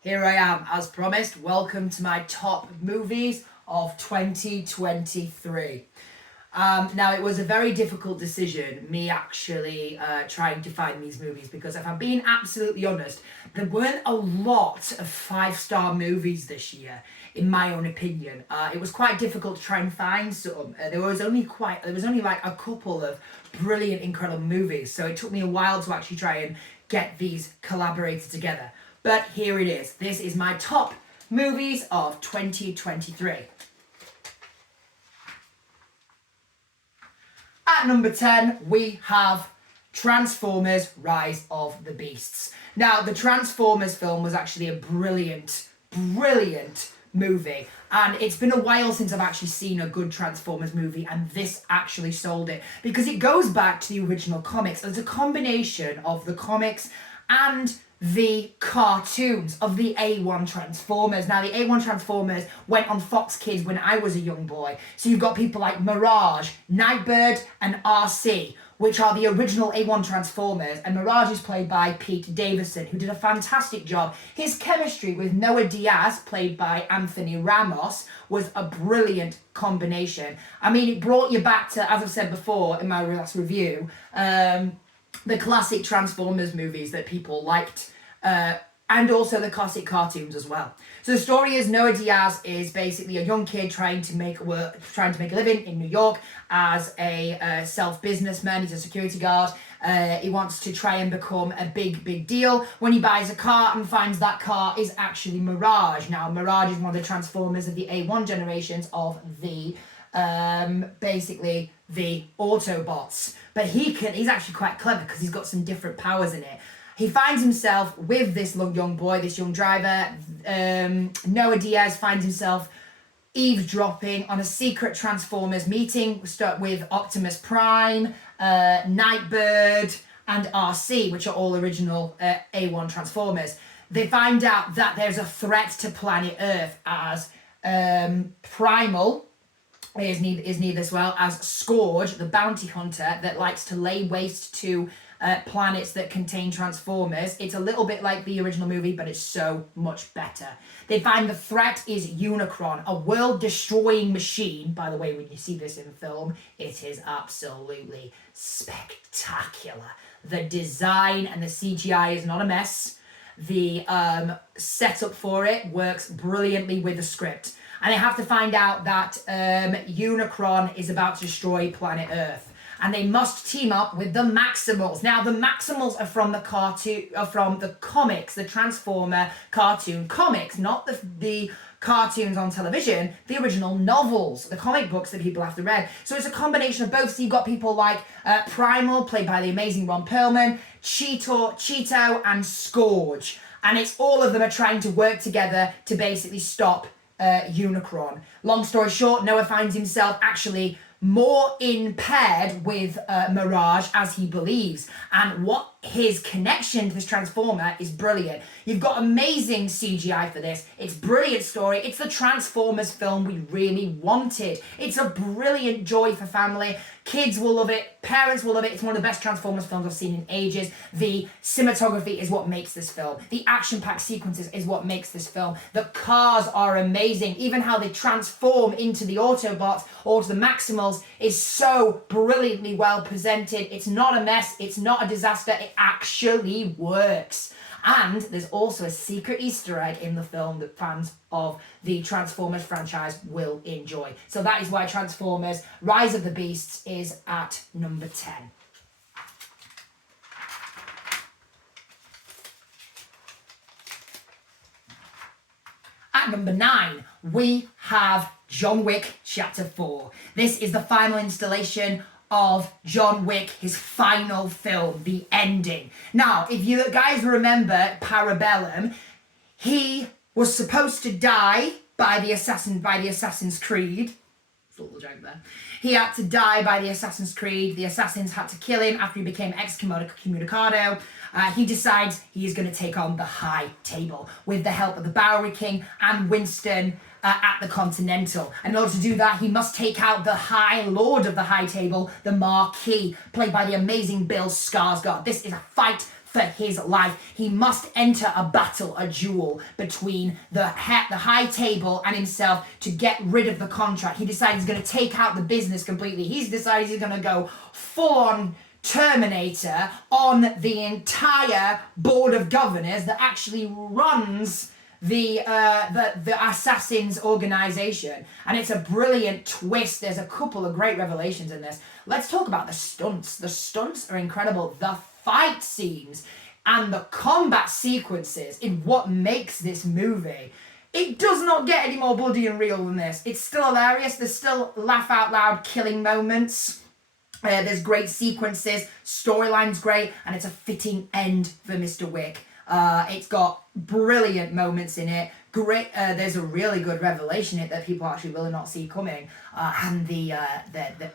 Here I am, as promised. Welcome to my top movies of 2023. Now, it was a very difficult decision, me actually trying to find these movies, because if I'm being absolutely honest, there weren't a lot of five-star movies this year, in my own opinion. It was quite difficult to try and find some. There was only like a couple of brilliant, incredible movies, so it took me a while to actually try and get these collaborated together. But here it is. This is my top movies of 2023. At number 10, we have Transformers: Rise of the Beasts. Now, the Transformers film was actually a brilliant movie. And it's been a while since I've actually seen a good Transformers movie, and this actually sold it. Because it goes back to the original comics. It's a combination of the comics and the cartoons of the A1 Transformers. Now, the A1 Transformers went on Fox Kids when I was a young boy. So you've got people like Mirage, Nightbird, and RC, which are the original A1 Transformers. And Mirage is played by Pete Davidson, who did a fantastic job. His chemistry with Noah Diaz, played by Anthony Ramos, was a brilliant combination. I mean, it brought you back to, as I've said before in my last review, the classic Transformers movies that people liked, and also the classic cartoons as well. So the story is Noah Diaz is basically a young kid trying to make a living in New York as a self-businessman. He's a security guard. He wants to try and become a big deal when he buys a car and finds that car is actually Mirage. Now, Mirage is one of the Transformers of the A1 generations of the basically the Autobots, but he's actually quite clever because he's got some different powers in it. He finds himself with this young boy, this young driver. Noah Diaz finds himself eavesdropping on a secret Transformers meeting with Optimus Prime, Nightbird, and RC, which are all original A1 Transformers. They find out that there's a threat to planet Earth as Primal is neither, as well as Scourge, the bounty hunter that likes to lay waste to planets that contain Transformers. It's a little bit like the original movie, but it's so much better. They find the threat is Unicron, a world-destroying machine. By the way, when you see this in film, it is absolutely spectacular. The design and the CGI is not a mess. The setup for it works brilliantly with the script. And they have to find out that Unicron is about to destroy planet Earth. And they must team up with the Maximals. Now, the Maximals are from the comics, the Transformer cartoon comics, not the cartoons on television, the original novels, the comic books that people have to read. So it's a combination of both. So you've got people like Primal, played by the amazing Ron Perlman, Cheeto, and Scourge. And it's all of them are trying to work together to basically stop Unicron. Long story short, Noah finds himself actually more impaired with Mirage as he believes, and what his connection to this Transformer is brilliant. You've got amazing CGI for this. It's brilliant story. It's the Transformers film we really wanted. It's a brilliant joy for family. Kids will love it. Parents will love it. It's one of the best Transformers films I've seen in ages. The cinematography is what makes this film. The action-packed sequences is what makes this film. The cars are amazing. Even how they transform into the Autobots or to the Maximals is so brilliantly well presented. It's not a mess. It's not a disaster. It actually works. And there's also a secret Easter egg in the film that fans of the Transformers franchise will enjoy. So that is why Transformers: Rise of the Beasts is at number 10. At number 9, we have John Wick Chapter 4. This is the final installation of John Wick, his final film, the ending. Now, if you guys remember Parabellum, he was supposed to die by the Assassin's Creed. It's a little joke there. He had to die by the Assassin's Creed. The assassins had to kill him after he became excommunicado. He decides he is going to take on the High Table with the help of the Bowery King and Winston at the Continental. And in order to do that, he must take out the High Lord of the High Table, the Marquis, played by the amazing Bill Skarsgård. This is a fight for his life. He must enter a battle, a duel between the high table and himself to get rid of the contract. He decides he's going to take out the business completely. He's decided he's going to go full on Terminator on the entire board of governors that actually runs the Assassins organization. And it's a brilliant twist. There's a couple of great revelations in this. Let's talk about the stunts. The stunts are incredible. The fight scenes and the combat sequences in what makes this movie. It does not get any more bloody and real than this. It's still hilarious. There's still laugh out loud killing moments. There's great sequences. Storyline's great. And it's a fitting end for Mr. Wick. It's got brilliant moments in it. Great. There's a really good revelation in it that people actually will not see coming. And the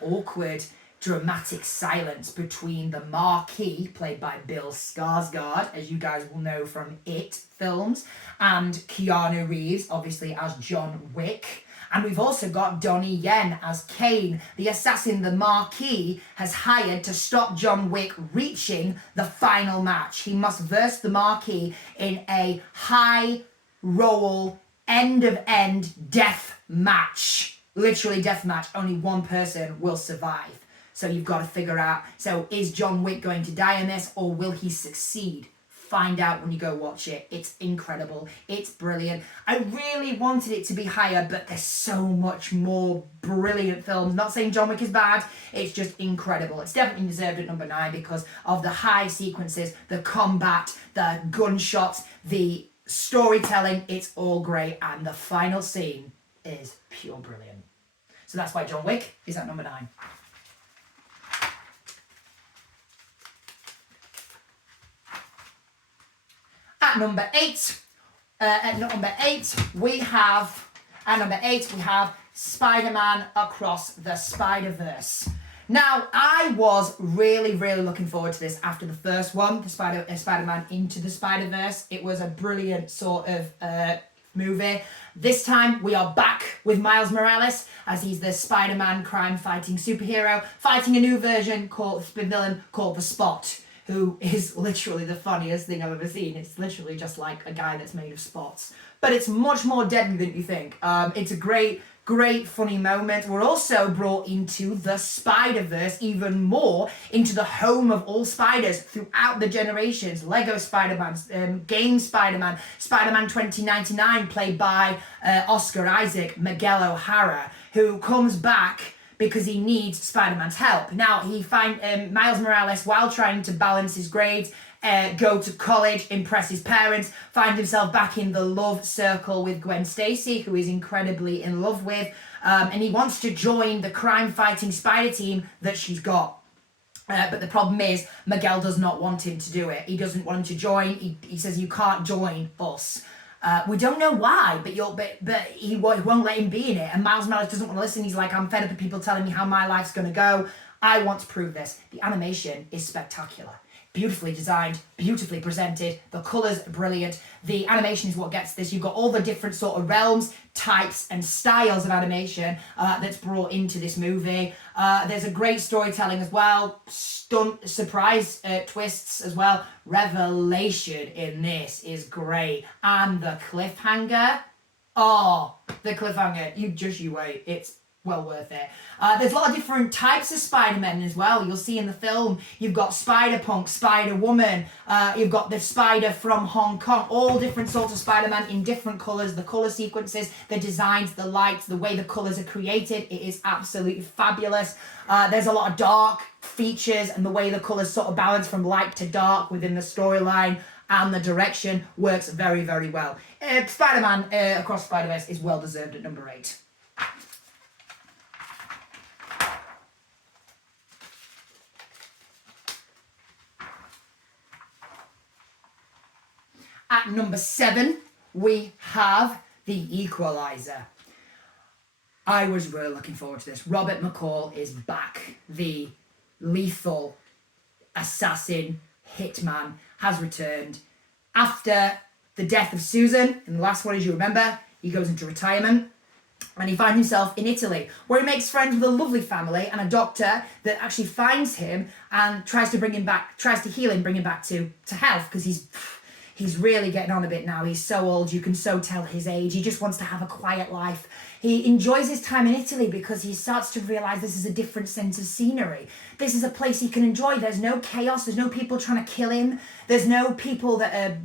awkward, dramatic silence between the Marquis, played by Bill Skarsgård, as you guys will know from It films, and Keanu Reeves, obviously as John Wick. And we've also got Donnie Yen as Kane, the assassin the Marquis has hired to stop John Wick reaching the final match. He must verse the Marquis in a high roll, end-of-end death match. Literally death match. Only one person will survive. So you've got to figure out, so is John Wick going to die in this, or will he succeed? Find out when you go watch it. It's incredible. It's brilliant. I really wanted it to be higher, but there's so much more brilliant films. Not saying John Wick is bad. It's just incredible. It's definitely deserved at number 9 because of the high sequences, the combat, the gunshots, the storytelling. It's all great. And the final scene is pure brilliant. So that's why John Wick is at number 9. At number 8, we have Spider-Man Across the Spider-Verse. Now, I was really, really looking forward to this after the first one, the Spider-Man Into the Spider-Verse. It was a brilliant sort of movie. This time, we are back with Miles Morales as he's the Spider-Man crime-fighting superhero, fighting a new villain called the Spot, who is literally the funniest thing I've ever seen. It's literally just like a guy that's made of spots. But it's much more deadly than you think. It's a great, funny moment. We're also brought into the Spider-Verse even more, into the home of all spiders throughout the generations. Lego Spider-Man, Game Spider-Man, Spider-Man 2099, played by Oscar Isaac, Miguel O'Hara, who comes back because he needs Spider-Man's help. Now, he finds Miles Morales, while trying to balance his grades, go to college, impress his parents, find himself back in the love circle with Gwen Stacy, who he's incredibly in love with, and he wants to join the crime-fighting spider team that she's got. But the problem is, Miguel does not want him to do it. He doesn't want him to join. He says, you can't join us. We don't know why, but he won't let him be in it. And Miles Morales doesn't want to listen. He's like, I'm fed up of people telling me how my life's going to go. I want to prove this. The animation is spectacular. Beautifully designed, beautifully presented. The colours are brilliant. The animation is what gets this. You've got all the different sort of realms, types, and styles of animation that's brought into this movie. There's a great storytelling as well. Stunt surprise twists as well. Revelation in this is great. And the cliffhanger. Oh, the cliffhanger. You wait. It's well worth it. There's a lot of different types of Spider-Men as well. You'll see in the film, you've got Spider-Punk, Spider-Woman, you've got the Spider from Hong Kong, all different sorts of Spider-Man in different colours, the colour sequences, the designs, the lights, the way the colours are created. It is absolutely fabulous. There's a lot of dark features, and the way the colours sort of balance from light to dark within the storyline and the direction works very, very well. Spider-Man Across Spider-Verse is well deserved at number 8. At number 7, we have The Equalizer. I was really looking forward to this. Robert McCall is back. The lethal assassin hitman has returned. After the death of Susan, in the last one, as you remember, he goes into retirement. And he finds himself in Italy, where he makes friends with a lovely family and a doctor that actually finds him and tries to bring him back, tries to heal him, bring him back to health, because he's really getting on a bit now. He's so old, you can so tell his age. He just wants to have a quiet life. He enjoys his time in Italy because he starts to realise this is a different sense of scenery. This is a place he can enjoy. There's no chaos. There's no people trying to kill him. There's no people that are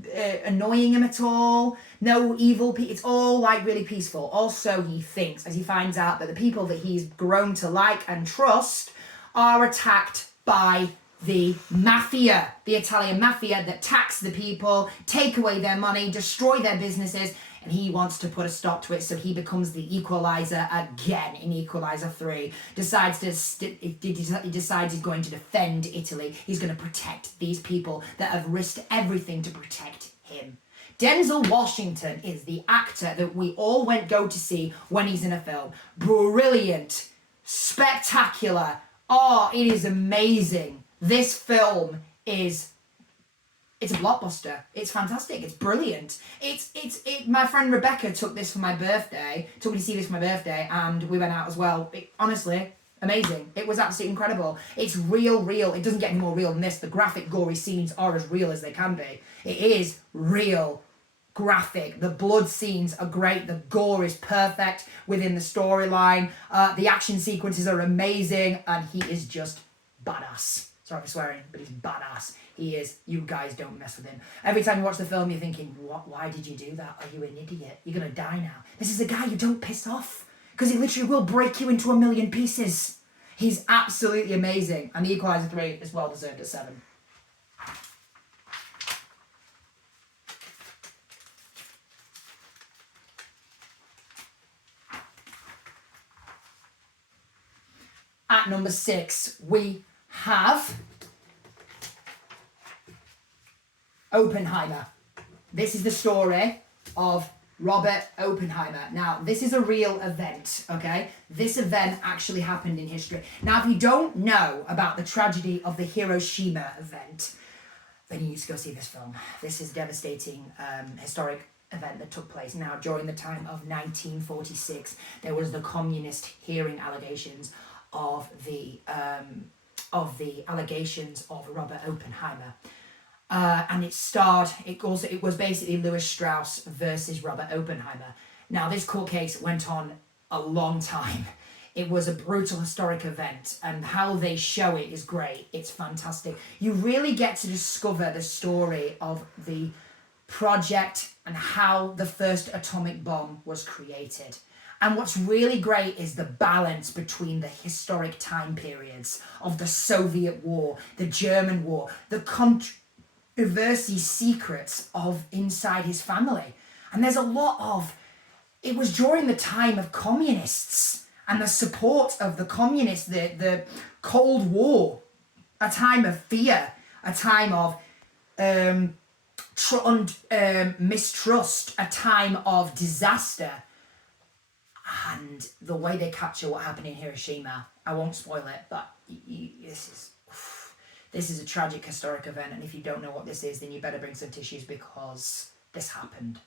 annoying him at all. No evil people. It's all like really peaceful. Also, he thinks, as he finds out that the people that he's grown to like and trust are attacked by the mafia, the Italian mafia that tax the people, take away their money, destroy their businesses, and he wants to put a stop to it, so he becomes the equalizer again in Equalizer 3. He decides he's going to defend Italy. He's going to protect these people that have risked everything to protect him. Denzel Washington is the actor that we all go to see when he's in a film. Brilliant, spectacular. Oh, it is amazing. This film it's a blockbuster. It's fantastic. It's brilliant. My friend Rebecca took me to see this for my birthday, and we went out as well. Honestly, amazing. It was absolutely incredible. It's real. It doesn't get any more real than this. The graphic, gory scenes are as real as they can be. It is real graphic. The blood scenes are great. The gore is perfect within the storyline. The action sequences are amazing, and he is just badass. Sorry for swearing, but he's badass. He is. You guys don't mess with him. Every time you watch the film, you're thinking, "What? Why did you do that? Are you an idiot? You're gonna die now." This is a guy you don't piss off, because he literally will break you into a million pieces. He's absolutely amazing, and the Equalizer 3 is well deserved at 7. At number 6, we have Oppenheimer. This is the story of Robert Oppenheimer. Now, this is a real event, okay? This event actually happened in history. Now, if you don't know about the tragedy of the Hiroshima event, then you need to go see this film. This is a devastating historic event that took place. Now, during the time of 1946, there was the communist hearing allegations of the allegations of Robert Oppenheimer. And it was basically Louis Strauss versus Robert Oppenheimer. Now, this court case went on a long time. It was a brutal historic event, and how they show it is great. It's fantastic. You really get to discover the story of the project and how the first atomic bomb was created. And what's really great is the balance between the historic time periods of the Soviet War, the German War, the controversy secrets of inside his family. And there's a lot of, it was during the time of communists and the support of the communists, the Cold War, a time of fear, a time of mistrust, a time of disaster. And the way they capture what happened in Hiroshima, I won't spoil it, but this is a tragic historic event, and if you don't know what this is, then you better bring some tissues, because this happened.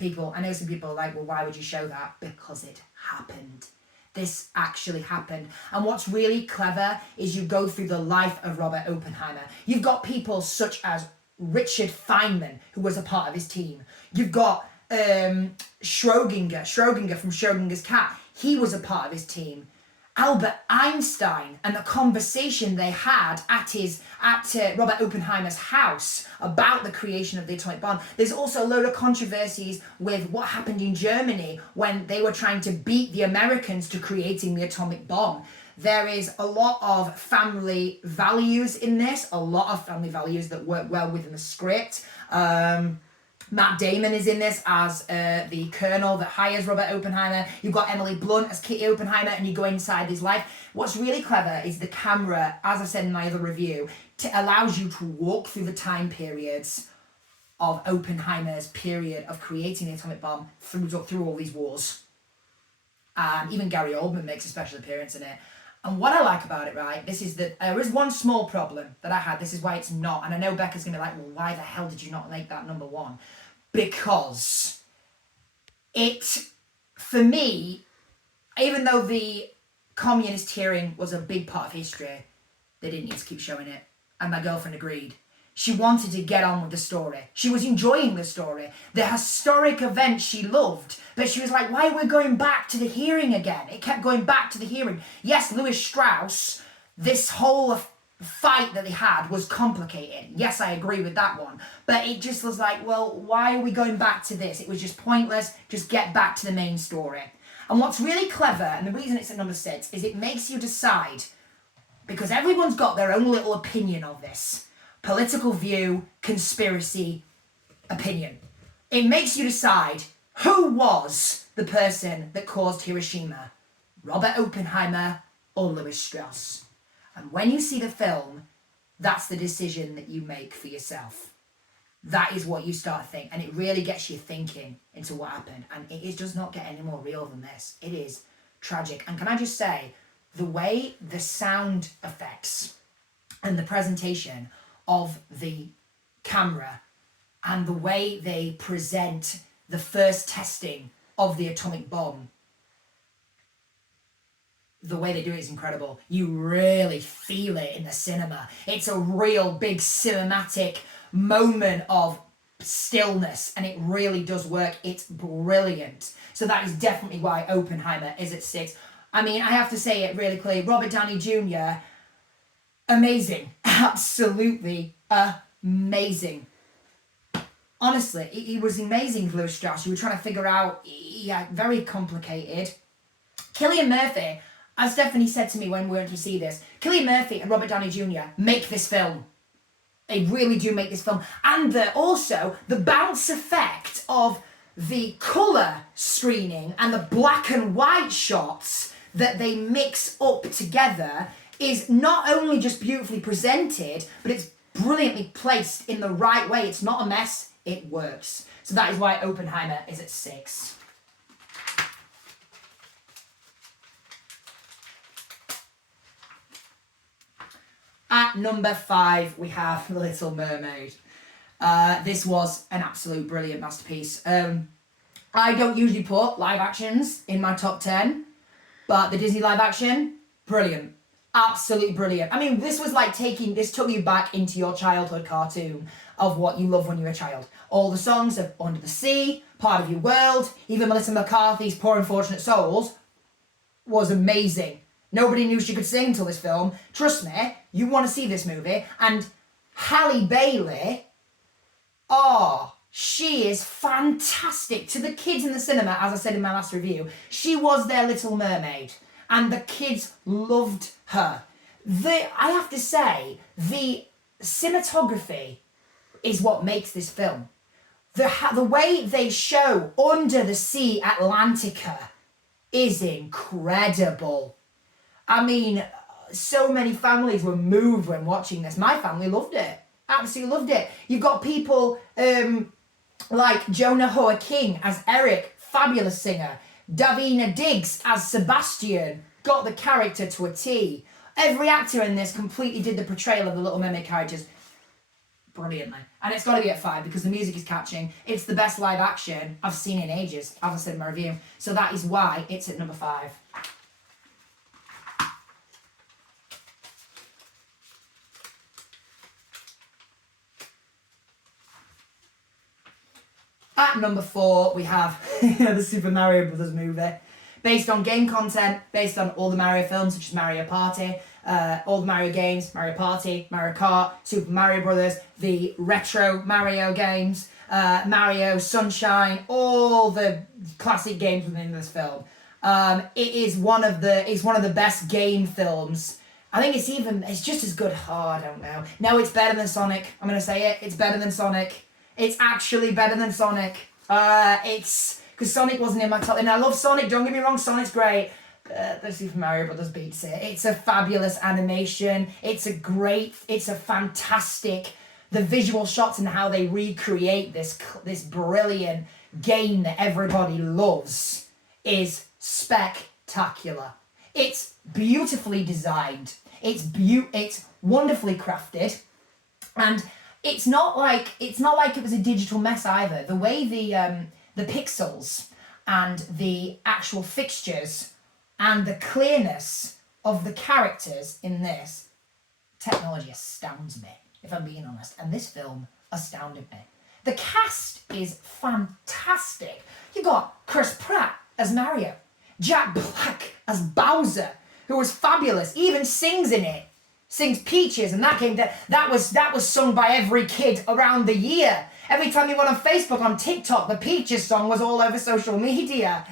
I know some people are like, well, why would you show that? Because it happened. This actually happened. And what's really clever is you go through the life of Robert Oppenheimer. You've got people such as Richard Feynman, who was a part of his team. You've got Schrödinger from Schrödinger's cat. He was a part of his team. Albert Einstein and the conversation they had at Robert Oppenheimer's house about the creation of the atomic bomb. There's also a load of controversies with what happened in Germany when they were trying to beat the Americans to creating the atomic bomb. There is a lot of family values in this, a lot of family values that work well within the script. Matt Damon is in this as the colonel that hires Robert Oppenheimer. You've got Emily Blunt as Kitty Oppenheimer, and you go inside his life. What's really clever is the camera, as I said in my other review, allows you to walk through the time periods of Oppenheimer's period of creating the atomic bomb through all these wars. And even Gary Oldman makes a special appearance in it. And what I like about it, right, this is that there is one small problem that I had. This is why it's not. And I know Becca's going to be like, well, why the hell did you not make that number 1? Because for me, even though the communist hearing was a big part of history, they didn't need to keep showing it. And my girlfriend agreed. She wanted to get on with the story. She was enjoying the story. The historic event she loved. But she was like, why are we going back to the hearing again? It kept going back to the hearing. Yes, Lewis Strauss, this whole fight that they had was complicated. Yes, I agree with that one. But it just was like, well, why are we going back to this? It was just pointless. Just get back to the main story. And what's really clever, and the reason it's at number 6, is it makes you decide, because everyone's got their own little opinion of this. Political view, conspiracy, opinion. It makes you decide who was the person that caused Hiroshima, Robert Oppenheimer or Lewis Strauss. And when you see the film, that's the decision that you make for yourself. That is what you start thinking, and it really gets you thinking into what happened. And it does not get any more real than this. It is tragic. And can I just say, the way the sound effects and the presentation of the camera and the way they present the first testing of the atomic bomb, the way they do it is incredible. You really feel it in the cinema. It's a real big cinematic moment of stillness, and it really does work. It's brilliant. So that is definitely why Oppenheimer is at 6. I mean, I have to say it really clearly. Robert Downey Jr., amazing. Absolutely amazing. Honestly, he was amazing with Lewis Strauss. You were trying to figure out, very complicated. Cillian Murphy, as Stephanie said to me when we went to see this, Cillian Murphy and Robert Downey Jr. make this film. They really do make this film. And also, the bounce effect of the colour screening and the black and white shots that they mix up together is not only just beautifully presented, but it's brilliantly placed in the right way. It's not a mess, it works. So that is why Oppenheimer is at 6. At number 5, we have The Little Mermaid. This was an absolute brilliant masterpiece. I don't usually put live actions in my top 10, but the Disney live action, brilliant. Absolutely brilliant. I mean, this took you back into your childhood cartoon of what you loved when you were a child. All the songs of Under the Sea, Part of Your World, even Melissa McCarthy's Poor Unfortunate Souls was amazing. Nobody knew she could sing until this film. Trust me, you want to see this movie. And Halle Bailey, she is fantastic. To the kids in the cinema, as I said in my last review, she was their Little Mermaid. And the kids loved her. I have to say, the cinematography is what makes this film. The way they show Under the Sea Atlantica is incredible. I mean, so many families were moved when watching this. My family loved it. Absolutely loved it. You've got people like Jonah Hoa-King as Eric, fabulous singer. Davina Diggs as Sebastian, got the character to a T. Every actor in this completely did the portrayal of the Little Mermaid characters brilliantly. And it's got to be at 5 because the music is catching. It's the best live action I've seen in ages, as I said in my review. So that is why it's at number 5. At number 4, we have the Super Mario Brothers movie. Based on game content, based on all the Mario films, such as Mario Party, all the Mario games, Mario Party, Mario Kart, Super Mario Brothers, the retro Mario games, Mario Sunshine, all the classic games within this film. It's one of the best game films. I think it's just as good. I don't know. No, it's better than Sonic. I'm going to say it. It's better than Sonic. It's actually better than Sonic. It's because Sonic wasn't in my top. And I love Sonic, don't get me wrong, Sonic's great. The Super Mario Brothers beats it. It's a fabulous animation. It's a fantastic, the visual shots and how they recreate this brilliant game that everybody loves is spectacular. It's beautifully designed. It's wonderfully crafted. And it's not like it was a digital mess either. The way the pixels and the actual fixtures And the clearness of the characters in this, technology astounds me, if I'm being honest. And this film astounded me. The cast is fantastic. You got Chris Pratt as Mario, Jack Black as Bowser, who was fabulous. He even sings in it. Sings Peaches, and that was sung by every kid around the year. Every time you went on Facebook, on TikTok, the Peaches song was all over social media.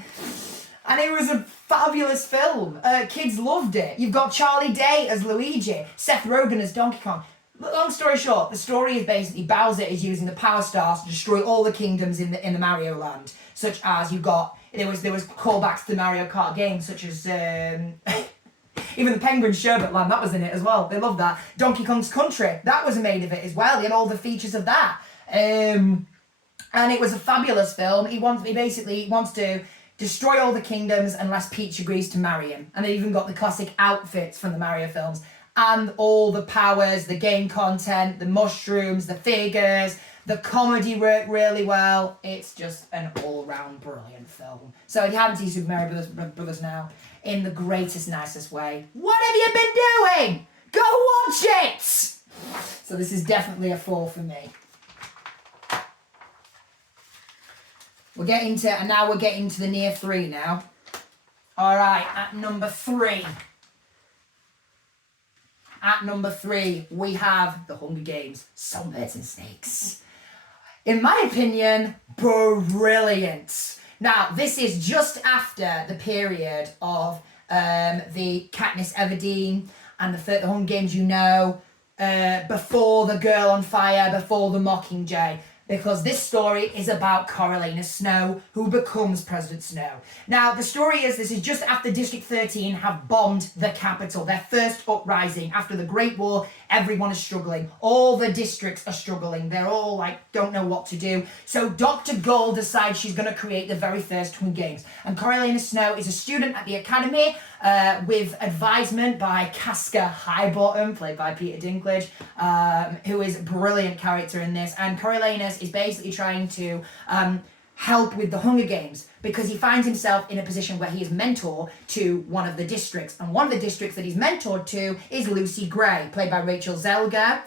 And it was a fabulous film. Kids loved it. You've got Charlie Day as Luigi, Seth Rogen as Donkey Kong. Long story short, the story is basically Bowser is using the Power Stars to destroy all the kingdoms in the Mario Land, such as there was callbacks to the Mario Kart game, such as even the Penguin Sherbet Land, that was in it as well. They loved that. Donkey Kong's Country, that was made of it as well. He had all the features of that. And it was a fabulous film. He basically wants to destroy all the kingdoms unless Peach agrees to marry him. And they even got the classic outfits from the Mario films. And all the powers, the game content, the mushrooms, the figures, the comedy worked really well. It's just an all-round brilliant film. So if you haven't seen Super Mario Brothers now, in the greatest, nicest way, what have you been doing? Go watch it! So this is definitely a 4 for me. We're getting to the near 3 now. All right, at number 3. At number 3, we have The Hunger Games, Songbirds and Snakes. In my opinion, brilliant. Now, this is just after the period of the Katniss Everdeen and the Hunger Games, before The Girl on Fire, before The Mockingjay. Because this story is about Coriolanus Snow, who becomes President Snow. Now, the story is, this is just after District 13 have bombed the capital, their first uprising. After the Great War, everyone is struggling. All the districts are struggling. They're all don't know what to do. So Dr. Gold decides she's going to create the very first Hunger Games. And Coriolanus Snow is a student at the academy with advisement by Casca Highbottom, played by Peter Dinklage, who is a brilliant character in this. And Coriolanus is basically trying to help with the Hunger Games because he finds himself in a position where he is mentor to one of the districts. And one of the districts that he's mentored to is Lucy Gray, played by Rachel Zelger,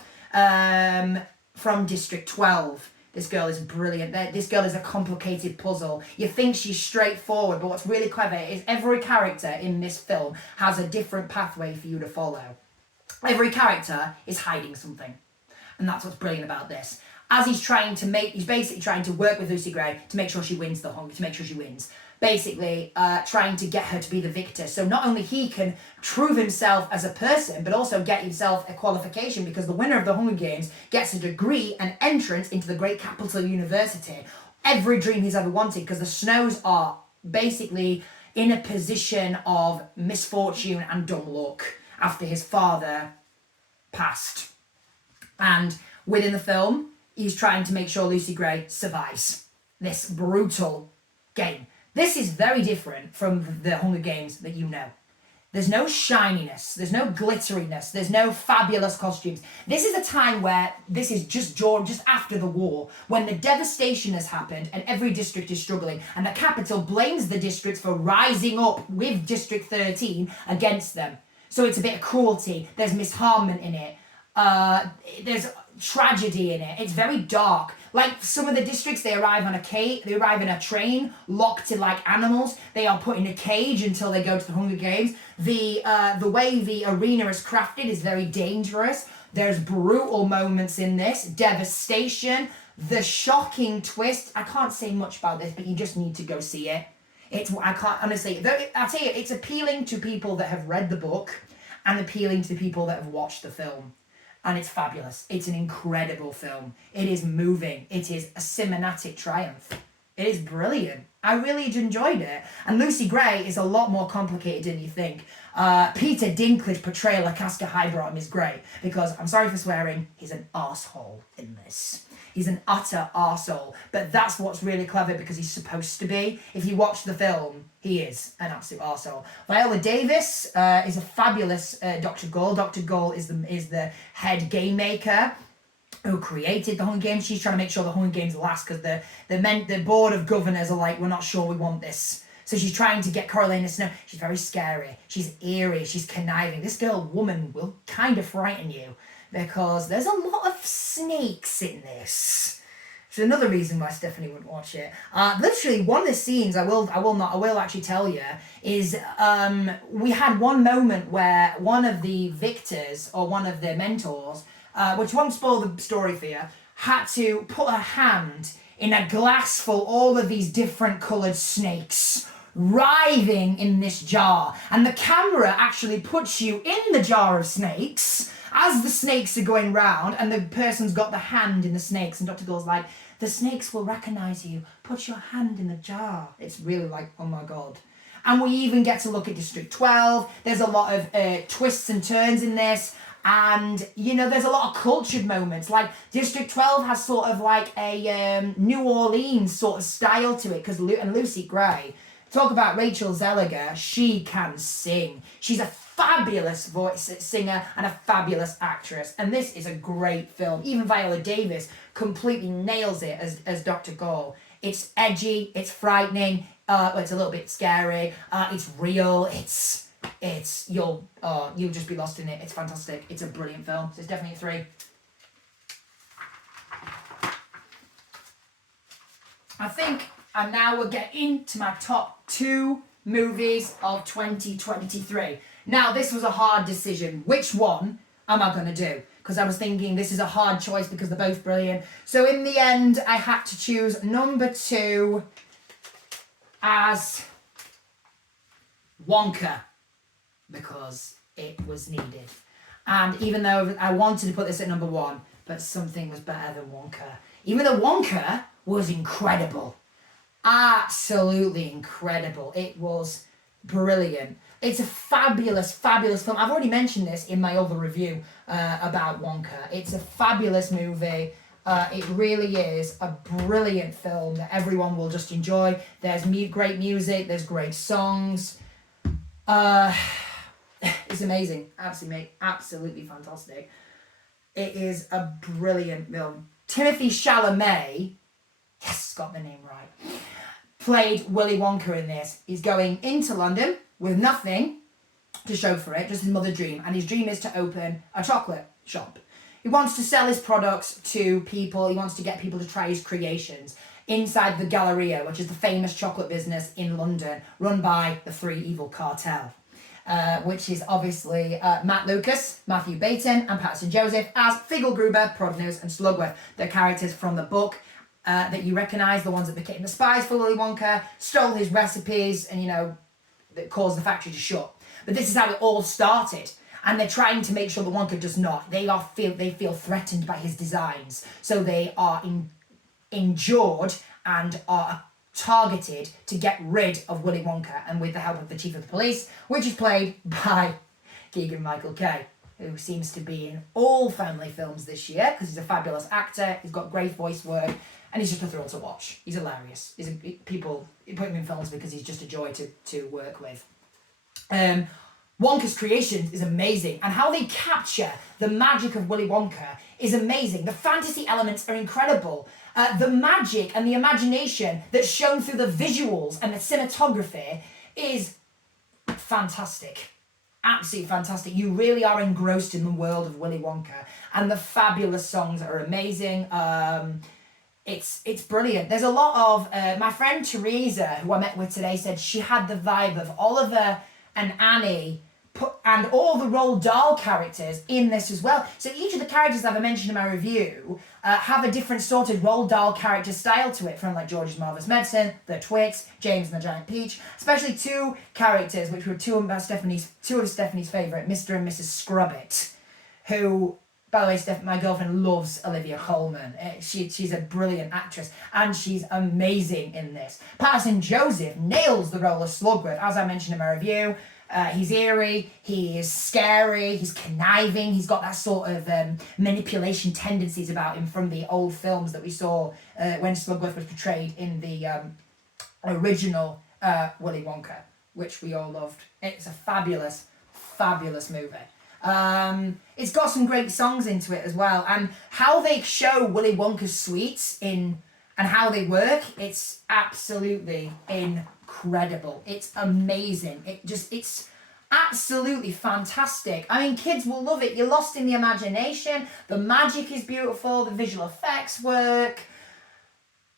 from District 12. This girl is brilliant. This girl is a complicated puzzle. You think she's straightforward, but what's really clever is every character in this film has a different pathway for you to follow. Every character is hiding something. And that's what's brilliant about this. As he's basically trying to work with Lucy Gray to make sure she wins the hunger, to make sure she wins. Basically, trying to get her to be the victor. So not only he can prove himself as a person, but also get himself a qualification, because the winner of the Hunger Games gets a degree and entrance into the great capital university. Every dream he's ever wanted, because the Snows are basically in a position of misfortune and dumb luck after his father passed. And within the film, he's trying to make sure Lucy Gray survives this brutal game. This is very different from the Hunger Games that you know. There's no shininess, there's no glitteriness, there's no fabulous costumes. This is a time where this is just after the war, when the devastation has happened and every district is struggling, and the capital blames the districts for rising up with District 13 against them. So it's a bit of cruelty, there's misharmony in it, there's tragedy in it. It's very dark. Like some of the districts, they arrive in a train, locked in like animals. They are put in a cage until they go to the Hunger Games. The way the arena is crafted is very dangerous. There's brutal moments in this, devastation, the shocking twist. I can't say much about this, but you just need to go see it. I'll tell you, it's appealing to people that have read the book and appealing to people that have watched the film. And it's fabulous. It's an incredible film. It is moving. It is a cinematic triumph. It is brilliant. I really enjoyed it. And Lucy Gray is a lot more complicated than you think. Peter Dinklage portrayal of Casca Highbottom is great because, I'm sorry for swearing, he's an arsehole in this. He's an utter arsehole. But that's what's really clever because he's supposed to be. If you watch the film, he is an absolute arsehole. Viola Davis is a fabulous Dr. Gold. Dr. Gold is the head game maker who created the Hunger Games. She's trying to make sure the Hunger Games last because the board of governors are like, we're not sure we want this. So she's trying to get Coriolanus to know. She's very scary. She's eerie. She's conniving. This woman will kind of frighten you because there's a lot of snakes in this. It's another reason why Stephanie wouldn't watch it. Literally, one of the scenes I will actually tell you is we had one moment where one of the victors or one of the mentors, which won't spoil the story for you, had to put her hand in a glass full all of these different coloured snakes writhing in this jar, and the camera actually puts you in the jar of snakes as the snakes are going round, and the person's got the hand in the snakes, and Dr. Gould's like, the snakes will recognise you, put your hand in the jar. It's really like, oh my God. And we even get to look at District 12. There's a lot of twists and turns in this, and there's a lot of cultured moments. Like District 12 has sort of like a New Orleans sort of style to it, because Lucy Gray, talk about Rachel Zelliger, she can sing. She's a fabulous voice singer and a fabulous actress, and this is a great film. Even Viola Davis completely nails it as Dr. Gould. It's edgy, it's frightening, it's a little bit scary, it's real, you'll just be lost in it. It's fantastic. It's a brilliant film. So it's definitely a 3. I think, and now we'll get into my top 2 movies of 2023. Now, this was a hard decision. Which one am I going to do? Because I was thinking this is a hard choice because they're both brilliant. So in the end, I had to choose number 2 as Wonka, because it was needed. And even though I wanted to put this at number 1, but something was better than Wonka. Even though Wonka was incredible. Absolutely incredible. It was brilliant. It's a fabulous, fabulous film. I've already mentioned this in my other review about Wonka. It's a fabulous movie. It really is a brilliant film that everyone will just enjoy. There's great music. There's great songs. It's amazing. Absolutely fantastic. It is a brilliant film. Timothy Chalamet, yes, got the name right, played Willy Wonka in this. He's going into London with nothing to show for it, just his mother's dream. And his dream is to open a chocolate shop. He wants to sell his products to people. He wants to get people to try his creations inside the Galleria, which is the famous chocolate business in London, run by the Three Evil Cartel, which is obviously Matt Lucas, Matthew Baton, and Patterson Joseph as Figgle-Gruber, Prodnose, and Slugworth. They're characters from the book that you recognise, the ones that became the spies for Willy Wonka, stole his recipes, and that caused the factory to shut. But this is how it all started. And they're trying to make sure that Wonka does not. They feel threatened by his designs. So they are endured and are targeted to get rid of Willy Wonka, and with the help of the chief of the police, which is played by Keegan-Michael Kay, who seems to be in all family films this year because he's a fabulous actor, he's got great voice work, and he's just a thrill to watch. He's hilarious. People put him in films because he's just a joy to work with. Wonka's creation is amazing, and how they capture the magic of Willy Wonka is amazing. The fantasy elements are incredible. The magic and the imagination that's shown through the visuals and the cinematography is fantastic. Absolutely fantastic. You really are engrossed in the world of Willy Wonka, and the fabulous songs are amazing. It's brilliant. There's a lot of my friend Teresa, who I met with today, said she had the vibe of Oliver and Annie and all the Roald Dahl characters in this as well. So each of the characters that I mentioned in my review have a different sort of Roald Dahl character style to it, from like George's Marvelous Medicine, the Twits, James and the Giant Peach, especially 2 characters which were two of Stephanie's favourite, Mr. and Mrs. Scrubbit, who, by the way, my girlfriend loves Olivia Colman. She's a brilliant actress, and she's amazing in this. Patterson Joseph nails the role of Slugworth, as I mentioned in my review. He's eerie, he is scary, he's conniving, he's got that sort of manipulation tendencies about him from the old films that we saw when Slugworth was portrayed in the original Willy Wonka, which we all loved. It's a fabulous, fabulous movie. It's got some great songs into it as well, and how they show Willy Wonka's sweets in and how they work, it's absolutely incredible. It's amazing. It's absolutely fantastic. I mean, kids will love it. You're lost in the imagination. The magic is beautiful. The visual effects work.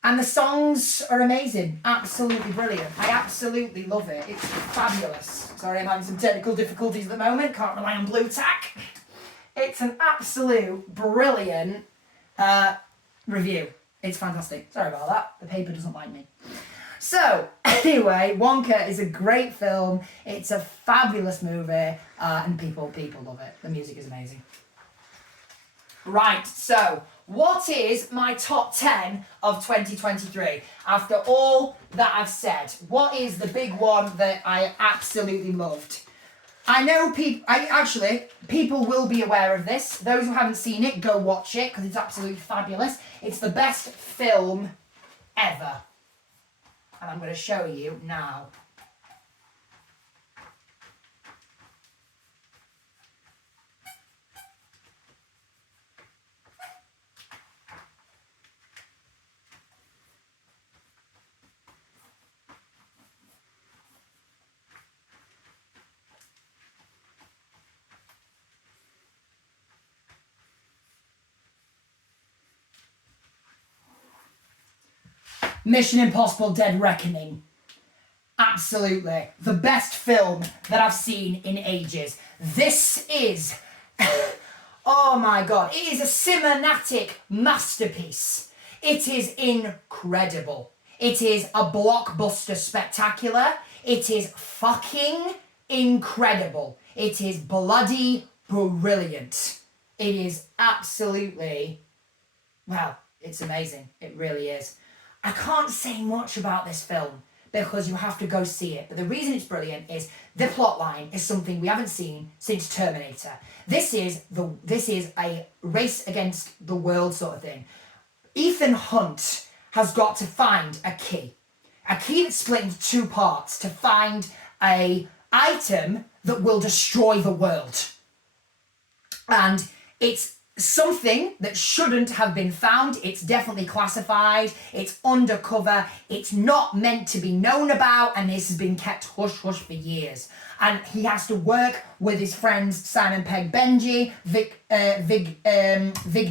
And the songs are amazing. Absolutely brilliant. I absolutely love it. It's fabulous. Sorry, I'm having some technical difficulties at the moment. Can't rely on Blue Tack. It's an absolute brilliant review. It's fantastic. Sorry about that. The paper doesn't like me. So, anyway, Wonka is a great film. It's a fabulous movie, and people love it. The music is amazing. Right, so what is my top 10 of 2023? After all that I've said, what is the big one that I absolutely loved? I know people will be aware of this. Those who haven't seen it, go watch it because it's absolutely fabulous. It's the best film ever. And I'm going to show you now. Mission Impossible Dead Reckoning. Absolutely. The best film that I've seen in ages. This is, oh my God, it is a cinematic masterpiece. It is incredible. It is a blockbuster spectacular. It is fucking incredible. It is bloody brilliant. It is absolutely, well, it's amazing. It really is. I can't say much about this film because you have to go see it. But the reason it's brilliant is the plot line is something we haven't seen since Terminator. This is a race against the world sort of thing. Ethan Hunt has got to find a key that's split into two parts to find a item that will destroy the world. And it's something that shouldn't have been found. It's definitely classified. It's undercover. It's not meant to be known about, and this has been kept hush hush for years. And he has to work with his friends Simon Pegg Benji, Vig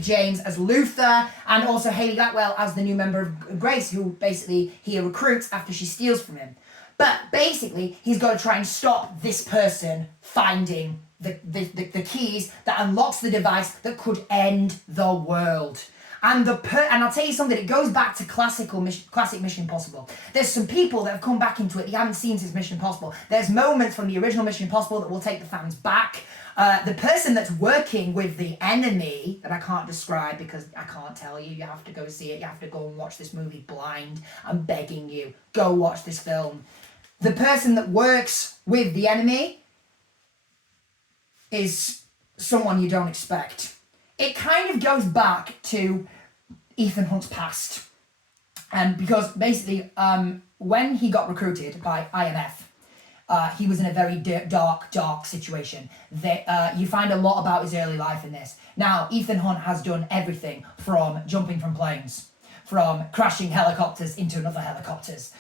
James as Luther, and also Hayley Atwell as the new member of Grace, who basically he recruits after she steals from him. But basically, he's got to try and stop this person finding the keys that unlocks the device that could end the world. And I'll tell you something, it goes back to classic Mission Impossible. There's some people that have come back into it you haven't seen since Mission Impossible. There's moments from the original Mission Impossible that will take the fans back. The person that's working with the enemy, that I can't describe because I can't tell you, you have to go see it, you have to go and watch this movie blind. I'm begging you, go watch this film. The person that works with the enemy is someone you don't expect. It kind of goes back to Ethan Hunt's past. And because basically, when he got recruited by IMF, he was in a very dark situation. You find a lot about his early life in this. Now, Ethan Hunt has done everything from jumping from planes, from crashing helicopters into another helicopters,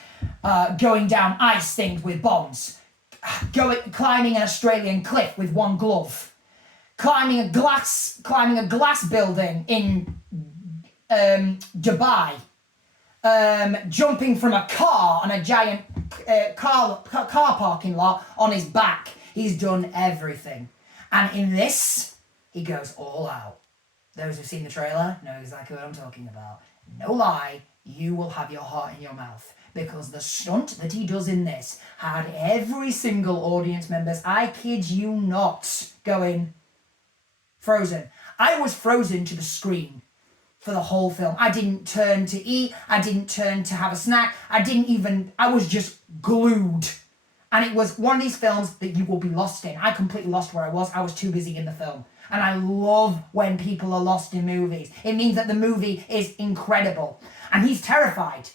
going down ice things with bombs, climbing an Australian cliff with one glove, climbing a glass building in Dubai, jumping from a car on a giant car parking lot on his back. He's done everything. And in this, he goes all out. Those who've seen the trailer know exactly what I'm talking about. No lie, you will have your heart in your mouth. Because the stunt that he does in this had every single audience members, I kid you not, going frozen. I was frozen to the screen for the whole film. I didn't turn to eat. I didn't turn to have a snack. I was just glued. And it was one of these films that you will be lost in. I completely lost where I was. I was too busy in the film. And I love when people are lost in movies. It means that the movie is incredible. And he's terrified.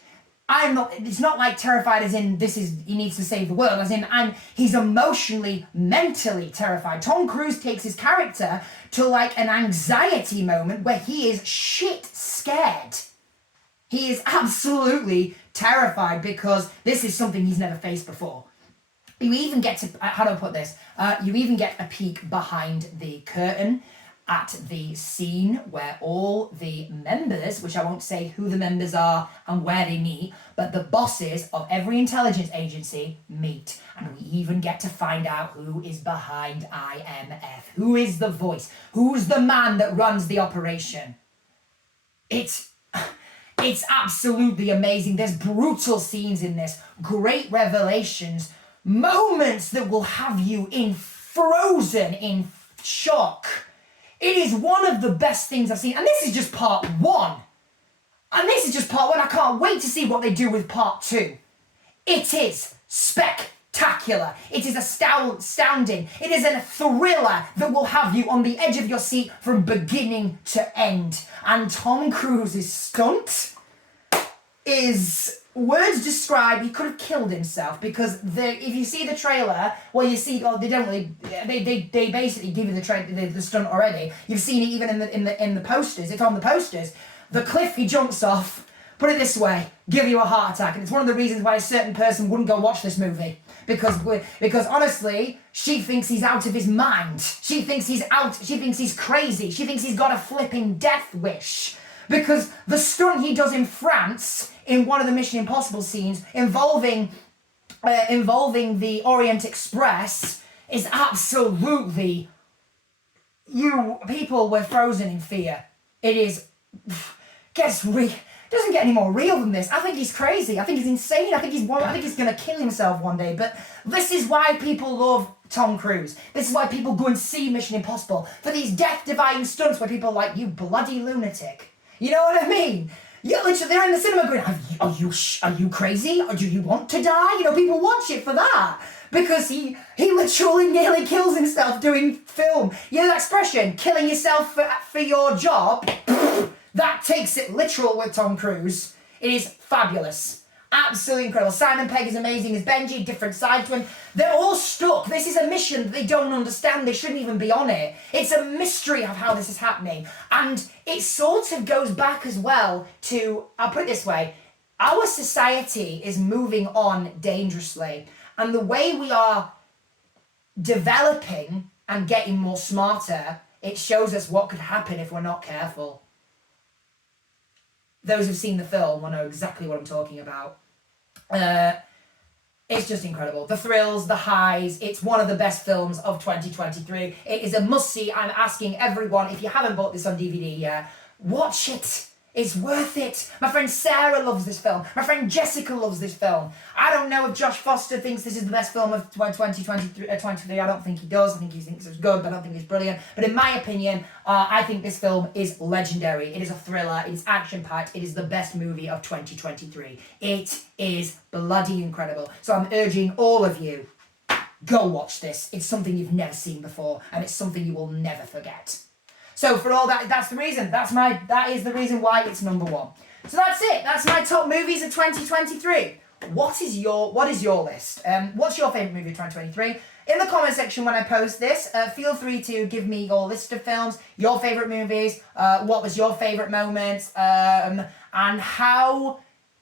It's not like terrified as in he needs to save the world, as in he's emotionally, mentally terrified. Tom Cruise takes his character to like an anxiety moment where he is shit scared. He is absolutely terrified because this is something he's never faced before. You even get to, how do I put this? You even get a peek behind the curtain at the scene where all the members, which I won't say who the members are and where they meet, but the bosses of every intelligence agency meet. And we even get to find out who is behind IMF. Who is the voice? Who's the man that runs the operation? It's absolutely amazing. There's brutal scenes in this, great revelations, moments that will have you frozen in shock. It is one of the best things I've seen. And this is just part one. I can't wait to see what they do with part two. It is spectacular. It is astounding. It is a thriller that will have you on the edge of your seat from beginning to end. And Tom Cruise's stunt is... words describe, he could have killed himself because if you see the trailer, well, you see, they don't really, they basically give you the stunt already. You've seen it even in the posters. It's on the posters. The cliff he jumps off, put it this way, give you a heart attack, and it's one of the reasons why a certain person wouldn't go watch this movie because honestly, she thinks he's out of his mind. She thinks he's crazy. She thinks he's got a flipping death wish. Because the stunt he does in France, in one of the Mission Impossible scenes, involving the Orient Express, is absolutely... people were frozen in fear. It is... doesn't get any more real than this. I think he's crazy. I think he's insane. I think he's going to kill himself one day. But this is why people love Tom Cruise. This is why people go and see Mission Impossible. For these death-defying stunts where people are like, you bloody lunatic. You know what I mean? Yeah, literally, they're in the cinema going, are you crazy? Or do you want to die? You know, people watch it for that. Because he literally nearly kills himself doing film. You know that expression, killing yourself for your job? That takes it literal with Tom Cruise. It is fabulous. Absolutely incredible. Simon Pegg is amazing as Benji, different side to him. They're all stuck. This is a mission that they don't understand. They shouldn't even be on it. It's a mystery of how this is happening. And it sort of goes back as well to, I'll put it this way, our society is moving on dangerously. And the way we are developing and getting more smarter, it shows us what could happen if we're not careful. Those who've seen the film will know exactly what I'm talking about. It's just incredible. The thrills, the highs. It's one of the best films of 2023. It is a must-see. I'm asking everyone, if you haven't bought this on DVD yet, watch it. It's worth it. My friend Sarah loves this film. My friend Jessica loves this film. I don't know if Josh Foster thinks this is the best film of 2023. I don't think he does. I think he thinks it's good, but I don't think it's brilliant. But in my opinion, I think this film is legendary. It is a thriller. It is action-packed. It is the best movie of 2023. It is bloody incredible. So I'm urging all of you, go watch this. It's something you've never seen before, and it's something you will never forget. So for all that, that's the reason. That is the reason why it's number one. So that's it. That's my top movies of 2023. What is your list? What's your favourite movie of 2023? In the comment section when I post this, feel free to give me your list of films, your favourite movies, what was your favourite moment, and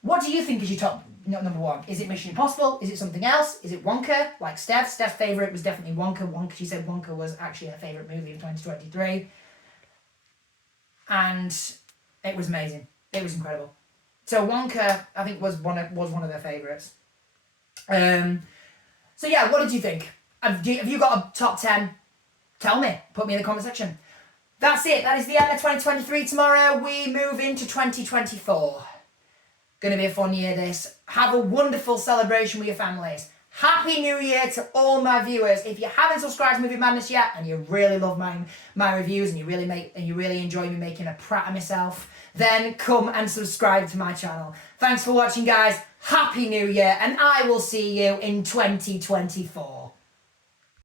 what do you think is your top number one? Is it Mission Impossible? Is it something else? Is it Wonka? Like Steph's favourite was definitely Wonka. She said Wonka was actually her favourite movie of 2023. And it was amazing. It was incredible. So Wonka, I think, was one of their favourites. So yeah, what did you think? Have you got a top 10? Tell me. Put me in the comment section. That's it. That is the end of 2023. Tomorrow we move into 2024. Gonna be a fun year, this. Have a wonderful celebration with your families. Happy New Year to all my viewers. If you haven't subscribed to Movie Madness yet and you really love my reviews and you really enjoy me making a prat of myself, then come and subscribe to my channel. Thanks for watching, guys. Happy New Year, and I will see you in 2024.